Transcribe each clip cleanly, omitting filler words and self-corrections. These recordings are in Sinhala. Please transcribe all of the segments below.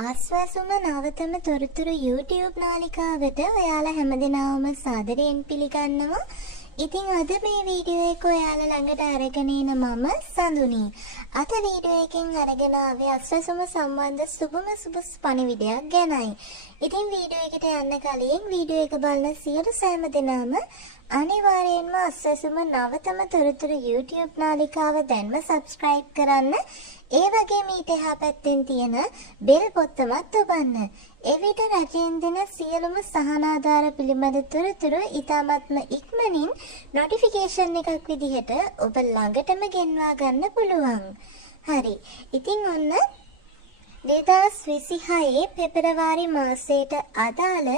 ආස්වාසුම නවතම තොරතුරු YouTube නාලිකාවට ඔයාලා හැමදෙනාම සාදරයෙන් පිළිගන්නවා. ඉතින් අද මේ වීඩියෝ එක ඔයාලා ළඟට අරගෙන එන මම සඳුනි. අද වීඩියෝ එකෙන් අරගෙන ආවේ ආස්වාසුම සම්බන්ධ සුබම පණිවිඩයක් ගැනයි. ඉතින් වීඩියෝ එකට යන්න කලින් වීඩියෝ එක බලන සියලු සෑම දෙනාම අනිවාර්යයෙන්ම ආස්වාසුම නවතම තොරතුරු YouTube නාලිකාව දැන්ම subscribe කරන්න. ඒ වගේම ඊට එහා පැත්තෙන් තියෙන බෙල් බොත්තමත් ඔබන්න. එවිට රජයෙන් දෙන සියලුම සහනාධාර පිළිබඳ තොරතුරු ඉතාමත්ම ඉක්මනින් නොටිෆිකේෂන් එකක් විදිහට ඔබ ළඟටම ගෙන්වා ගන්න පුළුවන්. හරි. ඉතින් ඔන්න 2026 පෙබරවාරි මාසයට අදාළ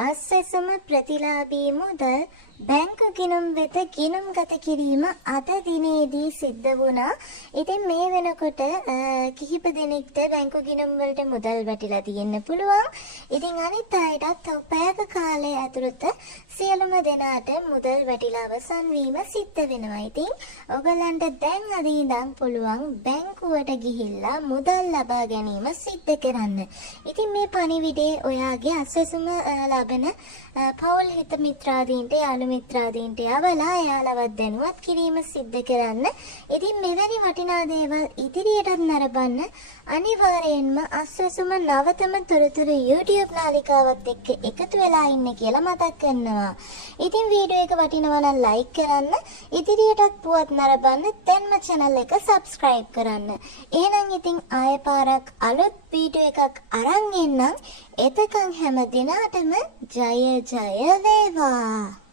ආස්වාසුම ප්‍රතිලාභී මුදල් බැංකු ගිණුම් වෙත ගිණුම්ගත කිරීම අද දිනේදී සිද්ධ වුණා. ඉතින් මේ වෙනකොට කිහිප දෙනෙක්ට බැංකු ගිණුම් වලට මුදල් වැටිලා තියෙන්න පුළුවන්. ඉතින් අනිත් අයටත් පැයක කාලය ඇතුළත සියලුම දෙනාට මුදල් වැටිලා අවසන් වීම සිද්ධ වෙනවා. ඉතින් ඔයගලන්ට දැන් අද ඉඳන් පුළුවන් බැංකුවට ගිහිල්ලා මුදල් ලබා ගැනීම සිද්ධ කරන්න. ඉතින් මේ පණිවිඩේ ඔයාගේ ආස්වාසුම ලබන පෞල් හිත මිත්‍රාදීන්ට යාළු මිත්‍රාදීන්ට යවලා එයාලවත් දැනුවත් කිරීම සිද්ධ කරන්න. ඉතින් මෙවැනි වටිනා දේවල් ඉදිරියටත් නරඹන්න අනිවාර්යයෙන්ම ආස්වාසුම නවතම තොරතුරු YouTube නාලිකාවත් එක්ක එකතු වෙලා ඉන්න කියලා මතක් කරනවා. ඉතින් වීඩියෝ එක වටිනවා නම් like කරන්න. ඉදිරියටත් පුවත් නරඹන්න දැන්ම channel එක subscribe කරන්න. එහෙනම් ඉතින් ආයෙ පාරක් අලුත් වීඩියෝ එකක් අරන් එන්නම්. එතකන් හැම දිනාටම ජය ජය වේවා.